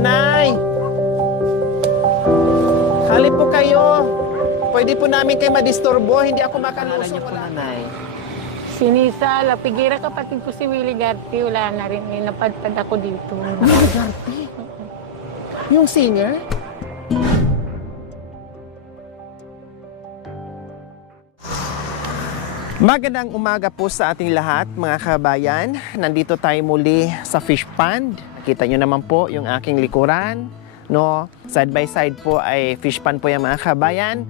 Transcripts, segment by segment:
Nanay! Halip po kayo. Pwede po namin kayo madisturbo. Hindi ako makalusok. Niyo po, nanay. Sinisa, Lapigira, kapatid ko si Willie Garty. Wala na rin. Napadpad ako dito. Willie Garty? Yung singer? Magandang umaga po sa ating lahat, mga kabayan. Nandito tayo muli sa fish pond. Nakita nyo naman po yung aking likuran. No? Side by side po ay fish pond po yung mga kabayan.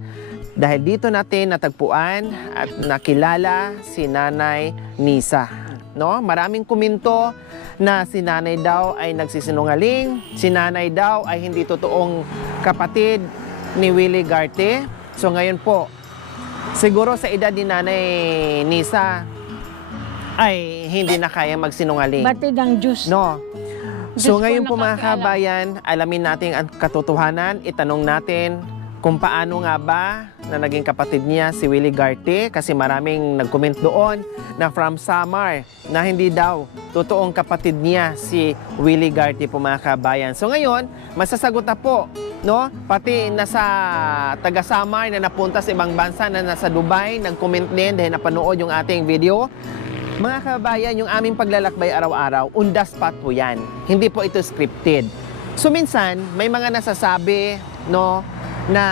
Dahil dito natin natagpuan at nakilala si Nanay Nisa. No? Maraming komento na si Nanay daw ay nagsisinungaling. Si Nanay daw ay hindi totoong kapatid ni Willie Garty. So ngayon po, siguro sa edad ni Nanay Nisa ay hindi na kaya magsinungaling. Batid ang Diyos. No. So Diyos ngayon po po mga kabayan, alamin natin ang katotohanan, itanong natin kung paano nga ba na naging kapatid niya si Willie Garty, kasi maraming nag-comment doon na from Samar na hindi daw totoong kapatid niya si Willie Garty po, mga kabayan. So ngayon, masasagot na po, no? Pati nasa taga Samar na napunta sa ibang bansa, na nasa Dubai, nag-comment din dahil napanood yung ating video. Mga kabayan, yung aming paglalakbay araw-araw, on the spot po yan. Hindi po ito scripted. So minsan, may mga nasasabi, no, na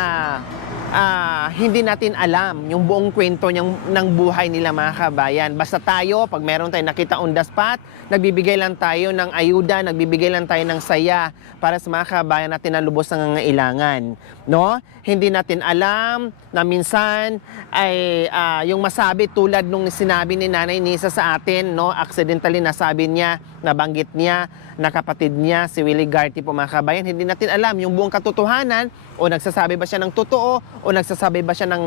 hindi natin alam yung buong kwento ng buhay nila, mga kabayan. Basta tayo, pag meron tayong nakita on the spot, nagbibigay lang tayo ng ayuda, nagbibigay lang tayo ng saya para sa mga kabayan natin na lubos ng nangangailangan. No? Hindi natin alam na minsan ay yung masabi tulad nung sinabi ni Nanay Nisa sa atin, no? Accidentally nasabi niya, nabanggit niya na kapatid niya si Willie Garty po, mga kabayan. Hindi natin alam yung buong katotohanan, o nagsasabi ba siya ng totoo o nagsasabi ba siya ng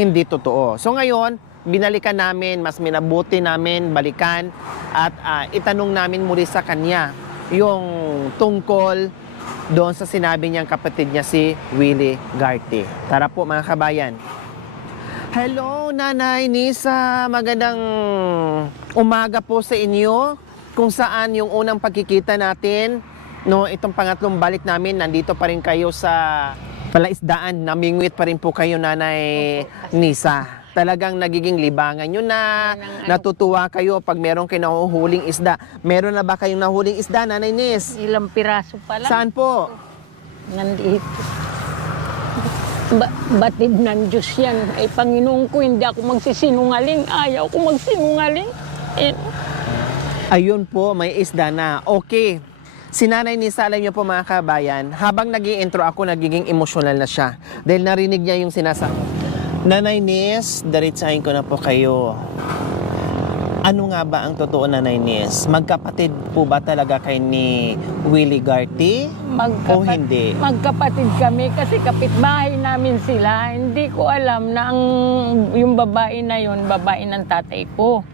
hindi totoo. So ngayon, binalikan namin, mas minabuti namin balikan at itanong namin muli sa kanya yung tungkol doon sa sinabi niyang kapatid niya si Willie Garty. Tara po, mga kabayan. Hello, Nanay Nisa. Magandang umaga po sa inyo. Kung saan yung unang pagkikita natin, no, itong pangatlong balik namin, nandito pa rin kayo sa palaisdaan. Namingwit pa rin po kayo, Nanay Nisa. Talagang nagiging libangan nyo na, natutuwa kayo pag meron kayo nahuhuling isda. Meron na ba kayong nahuling isda, Nanay Nis? Ilang piraso pa lang. Saan po? Nandito. Batid ng Diyos yan. Ay, Panginoon ko, hindi ako magsisinungaling. Ayaw ko magsinungaling. Ayun po, may isda na. Okay. Si Nanay Nisa, alam niyo po, mga kabayan, habang nag-i-intro ako, nagiging emosyonal na siya. Dahil narinig niya yung sinasabi. Nanay Nis, diretsahin ko na po kayo. Ano nga ba ang totoo, Nanay Nis? Magkapatid po ba talaga kay ni Willie Garty? O hindi? Magkapatid kami kasi kapitbahay namin sila. Hindi ko alam na yung babae na yun, babae ng tatay ko.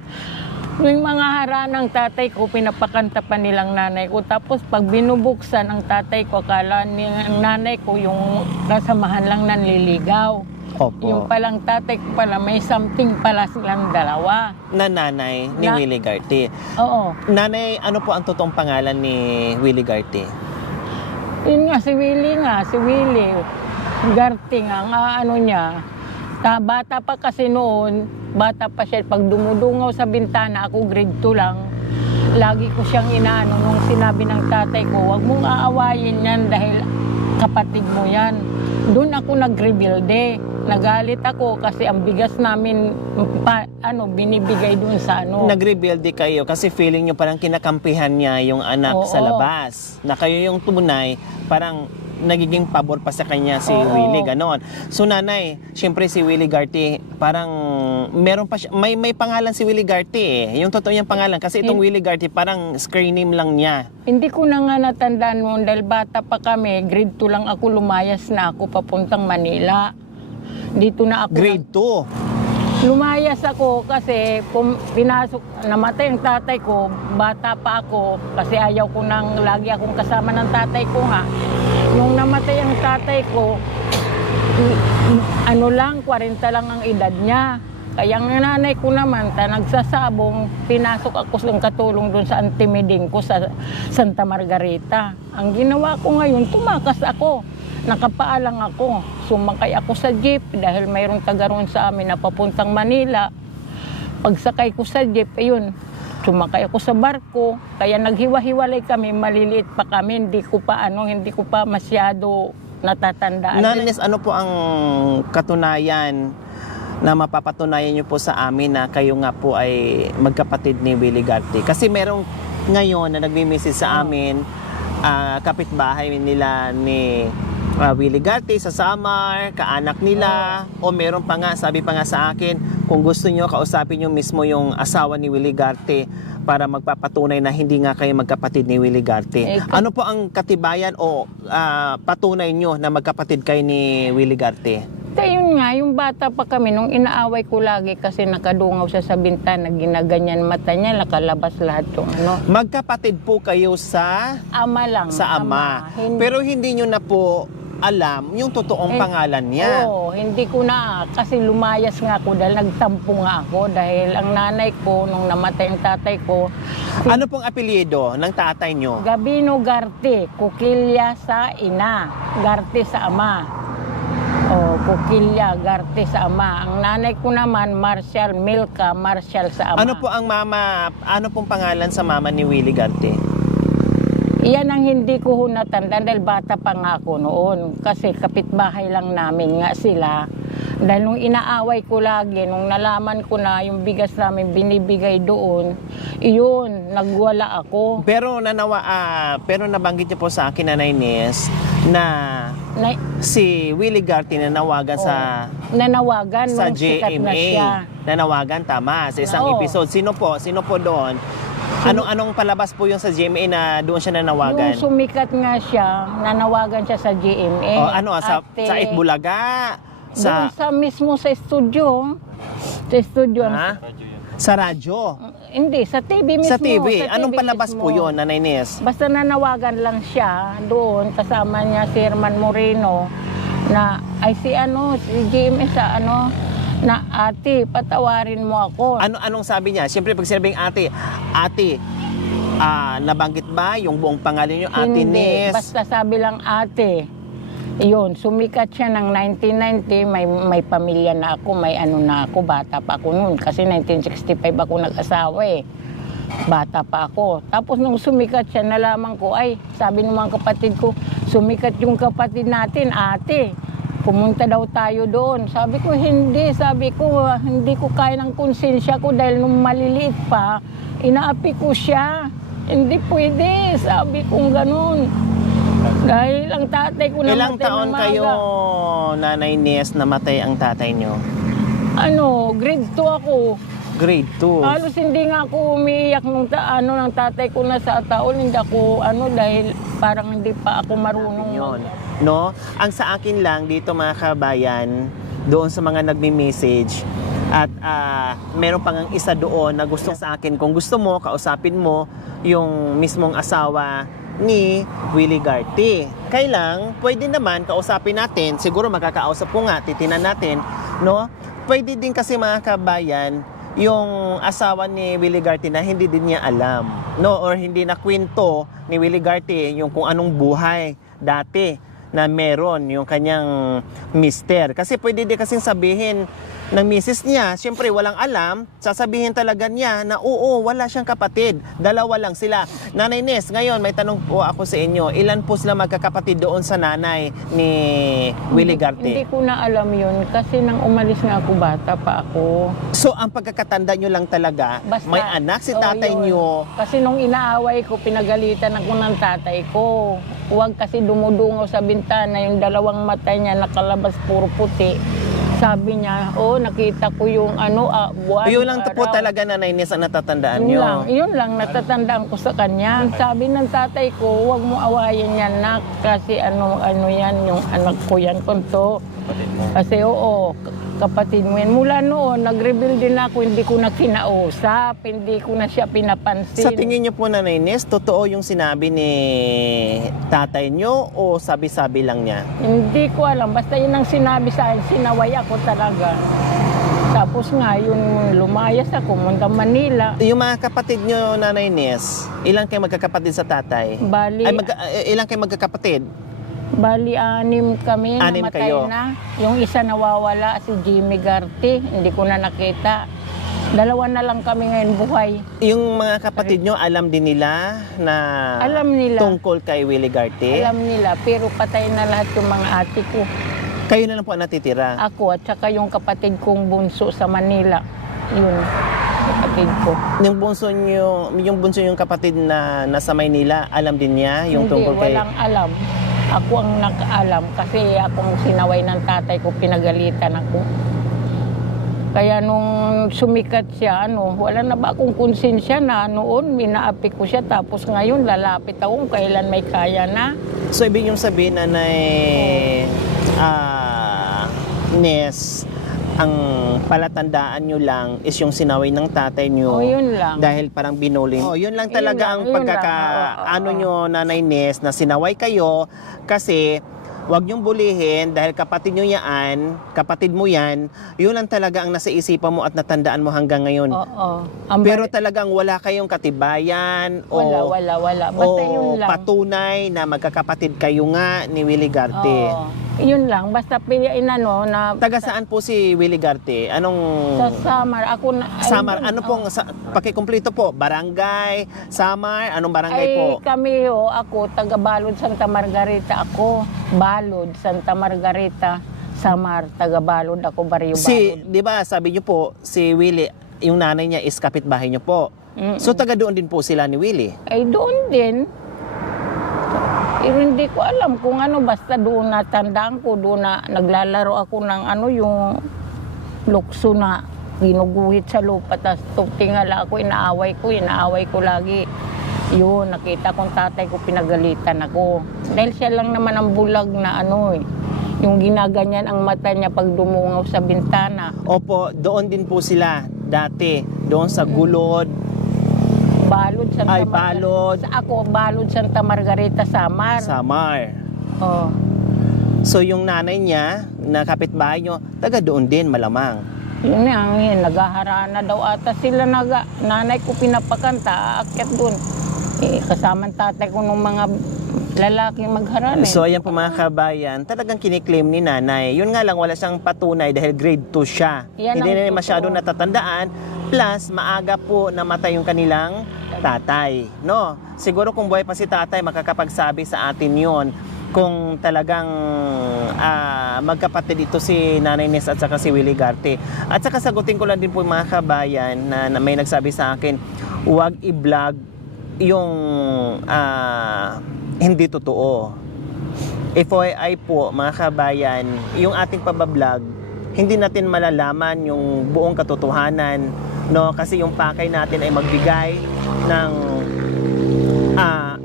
Yung mga hara ng tatay ko, pinapakanta pa nilang nanay ko. Tapos pag binubuksan ang tatay ko, akala ng nanay ko yung kasamahan lang nanliligaw. Opo. Yung palang tatay ko pala, may something pala silang dalawa. Na nanay ni Willie Garty. Oo. Nanay, ano po ang totoong pangalan ni Willie Garty? Yun nga, si Willie. Garty nga, ano niya. Bata pa kasi noon, bata pa siya. Pag dumudungaw sa bintana, ako grade 2 lang. Lagi ko siyang inaano nung sinabi ng tatay ko, huwag mong aawayin yan dahil kapatid mo yan. Doon ako nag-rebelde. Nagalit ako kasi ang bigas namin binibigay doon sa ano. Nag-rebelde kayo kasi feeling nyo parang kinakampihan niya yung anak sa labas. Na kayo yung tunay, parang nagiging pabor pa sa kanya si Willie, ganon. So nanay, syempre si Willie Garty, parang meron pa siya, may pangalan si Willie Garty Yung totoo niyang pangalan. Kasi itong Willie Garty, parang screen name lang niya. Hindi ko na nga natandaan noon dahil bata pa kami. Grade 2 lang ako, lumayas na ako papuntang Manila. Dito na ako. Grade 2? Lumayas ako kasi namatay ang tatay ko, bata pa ako kasi ayaw ko nang lagi akong kasama ng tatay ko nga. Nung namatay ang tatay ko, 40 lang ang edad niya. Kaya ang nanay ko naman, nagsasabong, pinasok ako ng katulong doon sa antimeding ko sa Santa Margarita. Ang ginawa ko ngayon, tumakas ako. Nakapaalang ako. Sumakay ako sa jeep dahil mayroong taga roon sa amin na papuntang Manila. Pagsakay ko sa jeep, ayun, sumakay ako sa barko. Kaya naghiwa-hiwalay kami, maliliit pa kami. Hindi ko pa masyado natatandaan. Nanay Ines, ano po ang katunayan na mapapatunayan niyo po sa amin na kayo nga po ay magkapatid ni Willie Garte? Kasi merong ngayon na nagmi-message sa amin, kapitbahay nila ni Willie Garte sa Samar, kaanak nila, o meron pa nga, sabi pa nga sa akin, kung gusto niyo kausapin niyo mismo yung asawa ni Willie Garte para magpapatunay na hindi nga kayo magkapatid ni Willie Garte. Ano po ang katibayan o patunay nyo na magkapatid kayo ni Willie Garte? Yun nga, yung bata pa kami, nung inaaway ko lagi kasi nakadungaw siya sa bintana, ginaganyan mata niya, nakalabas lahat yung ano. Magkapatid po kayo sa Ama lang. sa ama. Hindi, Pero hindi nyo na po alam yung totoong pangalan niya. Oo, hindi ko na. Kasi lumayas nga ako dahil nagtampo nga ako. Dahil ang nanay ko, nung namatay ang tatay ko, Ano pong apelyido ng tatay nyo? Gabino Garte, Kukilya sa ina, Garte sa ama. O, Kukilya, Garte sa ama. Ang nanay ko naman, Marshall Milka, Marshall sa ama. Ano pong pangalan sa mama ni Willie Garte? Iyan ang hindi ko natandaan dahil bata pa nga ako noon. Kasi kapitbahay lang namin nga sila. Dahil nung inaaway ko lagi, nung nalaman ko na yung bigas namin binibigay doon, iyon, nagwala ako. Pero nabanggit niyo po sa akin, Nanay Ines, na si Willie Garte nanawagan nanawagan sa nung sikat na siya. GMA. Nanawagan, tama, sa isang Oo. episode. Sino po doon? Anong palabas po yung sa GMA na doon siya nanawagan? Yung sumikat nga siya, nanawagan siya sa GMA. Sa Itbulaga? Doon sa mismo sa studio. Sa studio. Sa radyo? Hindi, sa TV mismo. Sa TV? Anong TV palabas mismo. po yun, Nanay Ines? Basta nanawagan lang siya doon, kasama niya si Herman Moreno, na si GMA sa na ate, patawarin mo ako. Anong sabi niya? Siyempre pag sinabing ate, nabanggit ba yung buong pangalan niyo, Ate Hindi, Nes? basta sabi lang ate. Iyon, sumikat siya ng 1990, may pamilya na ako, may na ako, bata pa ako noon. Kasi 1965 ako nag-asawa eh. Bata pa ako. Tapos nung sumikat siya, nalaman ko, sabi ng mga kapatid ko, sumikat yung kapatid natin, ate. Pumunta daw tayo doon. Sabi ko, hindi ko kaya ng konsensya ko dahil nung maliliit pa, inaapi ko siya. Hindi pwede, sabi kong ganun. Dahil ang tatay ko namatay. Ilang taon kayo, Nanay Nes, namatay ang tatay nyo? Grade 2 ako. Grade 2. Halos hindi nga ako umiiyak nung ng tatay ko na sa taon. Hindi ako, dahil parang hindi pa ako marunong. Yun. No? Ang sa akin lang dito mga kabayan, doon sa mga nagme-message, at meron pang isa doon na gusto sa akin, kung gusto mo, kausapin mo yung mismong asawa ni Willie Garte. Kailang, pwede naman kausapin natin, siguro magkakausap ko nga, titinan natin, no? Pwede din kasi mga kabayan, yung asawa ni Willie Garte na hindi din niya alam, no? Or hindi na kwento ni Willie Garte yung kung anong buhay dati na meron yung kanyang mister. Kasi pwede din kasing sabihin ng misis niya, siyempre walang alam, sasabihin talaga niya na oo, wala siyang kapatid, dalawa lang sila. Nanay Nes, ngayon may tanong po ako sa inyo, ilan po sila magkakapatid doon sa nanay ni Willie Garte? Hindi ko na alam yun kasi nang umalis nga ako, bata pa ako. So ang pagkakatanda nyo lang talaga, Basta, may anak si tatay yun. nyo. Kasi nung inaaway ko, pinagalitan ako ng tatay ko. Huwag kasi dumudungaw sa bintana, yung dalawang mata niya nakalabas puro puti. Sabi niya, nakita ko yung buwan. Yun lang po araw. talaga, Nanay Nes, ang natatandaan nyo. Yun lang, natatandaan ko sa kanya. Sabi ng tatay ko, huwag mo awayin yan, nak. Kasi ano yan, yung anak ko yan, kunto. Kasi kapatid mo yan. Mula noon, nag-reveal din ako, hindi ko na kinausap, hindi ko na siya pinapansin. Sa tingin nyo po, Nanay Nes, totoo yung sinabi ni tatay nyo o sabi-sabi lang niya? Hindi ko alam, basta yun ang sinabi sa akin, sinaway ako talaga. Tapos nga, yun, lumayas ako, munta Manila. Yung mga kapatid nyo, Nanay Nes, ilang kayo magkakapatid sa tatay? Bali, Ilang kayo magkakapatid? bali 6 kami, 6 namatay kayo. na. Yung isa nawawala, si Jimmy Garti, hindi ko na nakita. 2 na lang kami ngayon buhay. Yung mga kapatid nyo, alam din nila na Alam nila. tungkol kay Willie Garte? Alam nila, pero patay na lahat yung mga ate ko. Kayo na lang po ang natitira? Ako at saka yung kapatid kong bunso sa Manila. Yun, kapatid ko. Yung bunso yung kapatid na nasa Maynila, alam din niya yung Hindi, tungkol kay... walang alam. Ako ang nakaalam kasi akong sinaway ng tatay ko, pinagalitan ako. Kaya nung sumikat siya, wala na ba akong konsensya na noon, minaapi ko siya. Tapos ngayon, lalapit ako kung kailan may kaya na. So, ibig yung sabihin, Nanay Nes, ang palatandaan nyo lang is yung sinaway ng tatay nyo. Yun lang. Dahil parang binuling. Yun lang talaga ang Yun lang. pagkaka... nyo, Nanay Nes, na sinaway kayo kasi... Huwag niyong bulihin dahil kapatid mo yan, yun lang talaga ang nasa isipan mo at natandaan mo hanggang ngayon. Oo. Pero talagang wala kayong katibayan Wala. Basta yun lang. patunay na magkakapatid kayo nga ni Willie Garte. Oo. Yun lang. Basta piliin na... Taga saan po si Willie Garte? Anong... Sa Samar. Ako na... Samar, ano pong, pakikumpleto po, barangay, Samar, anong barangay po? Kami ako, taga Balod, Santa Margarita ako. Balod, Santa Margarita, Samar, taga Balod ako, Barrio Balod. Di ba, sabi niyo po, si Willie, yung nanay niya is kapitbahay niyo po. So, taga doon din po sila ni Willie? Ay, doon din. Hindi ko alam kung basta doon natandaan ko, doon na naglalaro ako ng yung lukso na ginuguhit sa lupa, tapos tingala ako, inaaway ko lagi. Yun, nakita kong tatay ko, pinagalitan ako. Dahil siya lang naman ang bulag na yung ginaganyan ang mata niya pag dumungaw sa bintana. Opo, doon din po sila dati, doon sa Gulod. Balod, Santa Ay, Margarita. Balod. Ako, Balod, Santa Margarita, Samar. Samar. Oh. So yung nanay niya, na kapitbahay nyo, taga doon din malamang. Yun naghaharana daw ata sila. Nanay ko pinapakanta, aakyat doon. Kasamang tatay ko nung mga lalaki magharana. So ayan po mga kabayan, talagang kiniklaim ni nanay. Yun nga lang, wala siyang patunay dahil grade 2 siya. Yan Hindi ang na totoo. masyadong natatandaan. Plus, maaga po namatay yung kanilang tatay. No? Siguro kung buhay pa si tatay, makakapagsabi sa atin yon kung talagang magkapatid ito si Nanay Nes at saka si Willie Garte. At saka sagutin ko lang din po mga kabayan na may nagsabi sa akin, huwag i-vlog yung hindi totoo. FYI po mga kabayan, yung ating pabablog, hindi natin malalaman yung buong katotohanan, no? Kasi yung pakay natin ay magbigay ng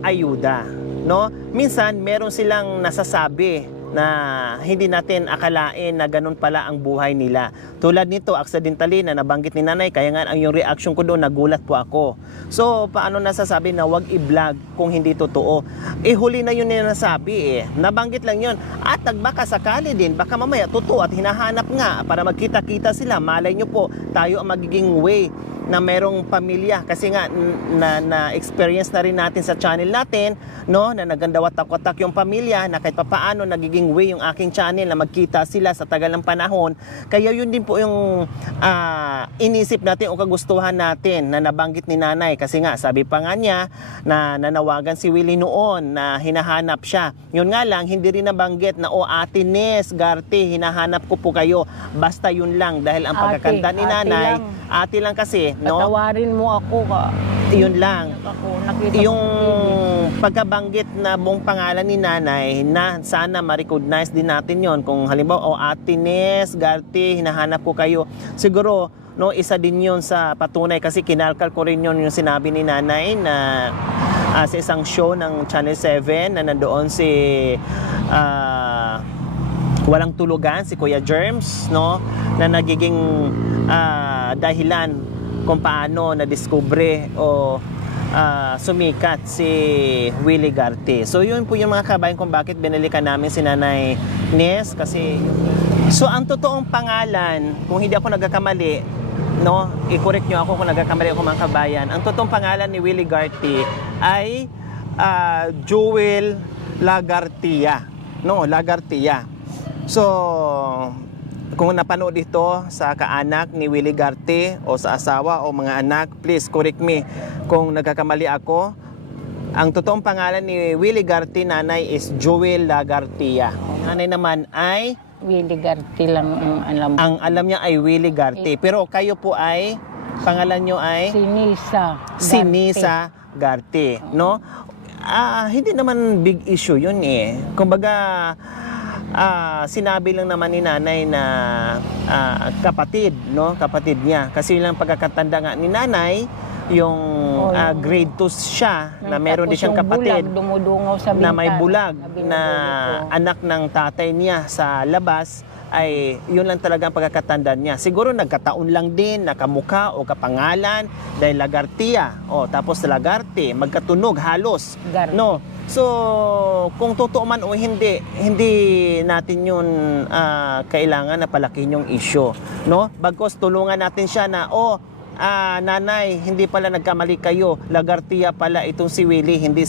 ayuda, no? Minsan meron silang nasasabi na hindi natin akalain na ganun pala ang buhay nila. Tulad nito, accidentally na nabanggit ni nanay, kaya nga ang yung reaction ko doon, nagulat po ako. So, paano nasasabi na wag i-vlog kung hindi totoo? Huli na yun na nasabi Nabanggit lang yun. At nagbaka sakali din, baka mamaya totoo at hinahanap nga para magkita-kita sila. Malay nyo po, tayo ang magiging way na merong pamilya kasi nga na-experience na rin natin sa channel natin, no, na nagandawatak-watak yung pamilya, na kahit papaano nagiging way yung aking channel na magkita sila sa tagal ng panahon. Kaya yun din po yung inisip natin o kagustuhan natin na nabanggit ni nanay kasi nga sabi pa nga niya na nanawagan si Willie noon na hinahanap siya. Yun nga lang, hindi rin nabanggit na Ate Nes Garte, hinahanap ko po kayo. Basta yun lang dahil ang pagkakanta ni nanay, ate lang kasi, no? Patawarin mo ako ka. Yun lang. Nakita Yung pagkabanggit na buong pangalan ni nanay na sana ma-recognize din natin yon. Kung halimbawa, Ate Nes Garte, hinahanap ko kayo. Siguro, no, isa din yun sa patunay kasi kinalkal ko rin yun yung sinabi ni nanay na sa isang show ng Channel 7 na nandoon si Walang Tulugan, si Kuya Germs, no, na nagiging dahilan kung paano na-discover o sumikat si Willie Garte. So yun po yung mga kabayan kung bakit binalikan namin si Nanay Nes kasi So, ang totoong pangalan, kung hindi ako nagkakamali, no, i-correct nyo ako kung nagkakamali ako mga kabayan, ang totoong pangalan ni Willie Garty ay Joel Lagartia. No, Lagartia. So, kung napanood ito sa kaanak ni Willie Garty o sa asawa o mga anak, please correct me kung nagkakamali ako. Ang totoong pangalan ni Willie Garty, nanay, is Joel Lagartia. Nanay naman ay Willie Garty lang ang alam. ang alam niya ay Willie Garty. Pero kayo po ay, pangalan nyo ay? Si Nisa. Si Garty. Nisa Garty, no? Hindi naman big issue yun eh. Kumbaga, sinabi lang naman ni nanay na kapatid, no? Kapatid niya. Kasi lang pagkakatanda nga ni nanay, yung grade 2 siya, na meron din siyang kapatid. Bulag, dumudungaw sa Na bintana. may bulag Sabi na ko. anak ng tatay niya sa labas, ay yun lang talaga ang pagkakatanda niya. Siguro nagkataon lang din na kamukha o kapangalan dahil Lagartia o tapos Lagarte, magkatunog halos. Garty. No. So, kung totoo man o hindi natin yun kailangan na palakin yung issue, no? Bagkus tulungan natin siya na nanay, hindi pala nagkamali kayo. Lagartia pala itong si Willie, hindi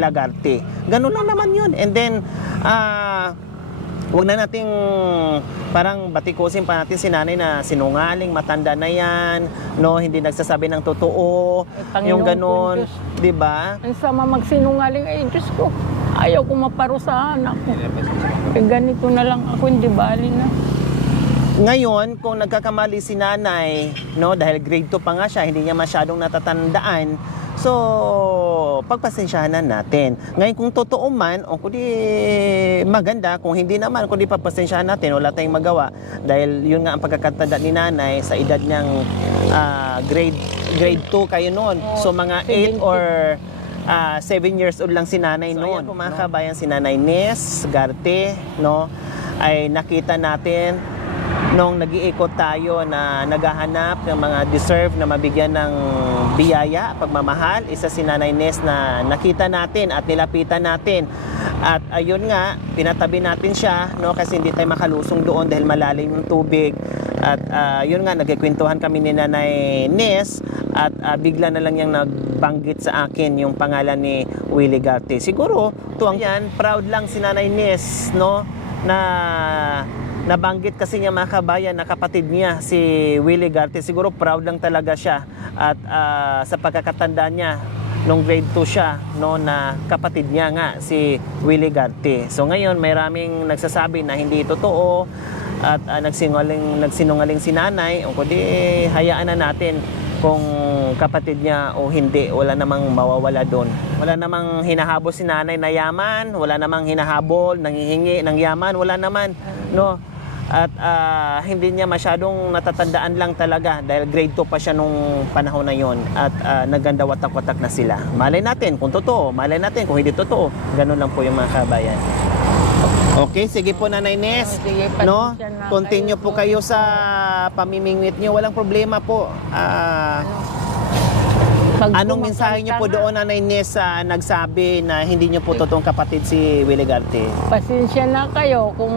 Lagarte. Ganun lang naman yun. And then wag na nating parang batikusin pa natin si nanay na sinungaling, matanda na yan, no, hindi nagsasabi ng totoo, Panginoon yung ganun, ko, Diyos. 'di ba? Ang sama magsinungaling, ay Diyos ko, ayaw ko maparusahan ako. Ganito na lang ako, hindi bali na. Ngayon, kung nagkakamali si nanay, no, dahil grade 2 pa nga siya, hindi niya masyadong natatandaan. So, pagpasensyahan natin. Ngayon, kung totoo man, o kundi maganda, kung hindi naman, kundi pagpasensyahan natin, wala tayong magawa. Dahil yun nga ang pagkakatanda ni nanay sa edad niyang grade 2 kayo noon. So, mga 8 or 7 years old lang si nanay noon. So, mga kabayan, si nanay Nes Garte, no, ay nakita natin nung nag-iikot tayo na naghahanap ng mga deserve na mabigyan ng biyaya, pagmamahal. Isa si Nanay Nes na nakita natin at nilapitan natin. At ayun nga, pinatabi natin siya, no, kasi hindi tayo makalusong doon dahil malalim yung tubig. At yun nga, nagkikwentuhan kami ni Nanay Nes at bigla na lang niyang nagbanggit sa akin yung pangalan ni Willie Garty. Siguro, tuwang yan, proud lang si Nanay Nes, no, na nabanggit kasi niya mga kabayan na kapatid niya si Willie Garty. Siguro proud lang talaga siya at sa pagkakatanda niya nung grade 2 siya, no, na kapatid niya nga si Willie Garty. So ngayon may raming nagsasabi na hindi totoo at nagsinungaling si nanay, o kundi hayaan na natin kung kapatid niya o hindi. Wala namang mawawala doon. Wala namang hinahabol si nanay na yaman, wala namang hinahabol, nanghihingi ng yaman, wala naman, no. At hindi niya masyadong natatandaan lang talaga dahil grade 2 pa siya nung panahon na yon. At naganda watak-watak na sila. Malay natin kung totoo, malay natin kung hindi totoo. Ganun lang po yung mga kabayan. Okay, sige po Nanay Nes. Sige, No? pasensya na Continue po kayo sa pamimingwit niyo. Walang problema po. Anong mensahe niyo po doon, Nanay Nes, nagsabi na hindi niyo po totoong kapatid si Willie Garty? Pasensya na kayo kung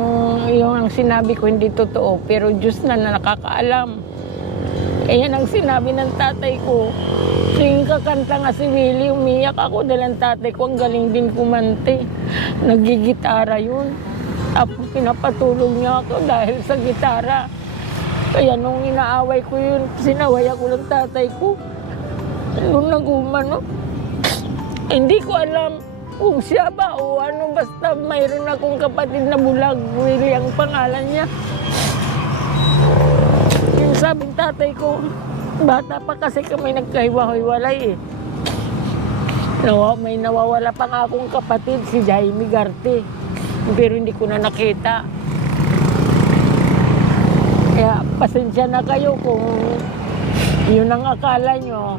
yung ang sinabi ko hindi totoo, pero Diyos na nakakaalam. Yan ang sinabi ng tatay ko. Tuwing kakanta nga si Willie, umiyak ako dahil ang tatay ko ang galing din kumante. Nagigitara yun. Tapos pinapatulog niya ako dahil sa gitara. Kaya nung inaaway ko yun, sinaway ako ng tatay ko. Nung nagumano, hindi ko alam kung siya ba o ano, basta mayroon akong kapatid na bulag, Willie ang pangalan niya. Yung sabing tatay ko, bata pa kasi kami nagkahiwa-hiwalay eh. May nawawala pa nga akong kapatid, si Jaime Garty, pero hindi ko na nakita. Kaya pasensya na kayo kung yun ang akala nyo.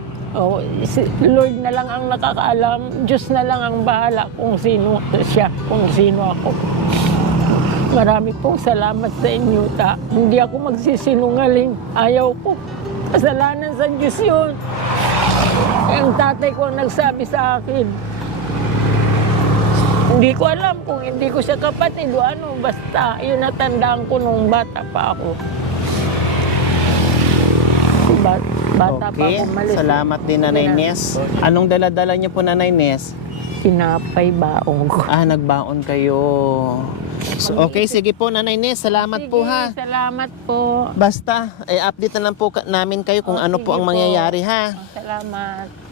Si Lord na lang ang nakakaalam, Diyos na lang ang bahala kung sino siya, kung sino ako. Marami pong salamat sa inyo, ta. Hindi ako magsisinungaling. Ayaw ko. Kasalanan sa Diyos yun. Ang tatay ko ang nagsabi sa akin, Hindi ko alam kung hindi ko siya kapatid o ano. Basta, yun natandaan ko nung bata pa ako. Bata pa Okay, ako malis. salamat din Nanay Nes. Anong dala-dala niyo po Nanay Nes? Tinapay baong ko. Nagbaon kayo. So, okay, sige po Nanay Nes, salamat po ha. Salamat po. Basta, update na lang po namin kayo kung ano po sige ang po. mangyayari ha. Salamat.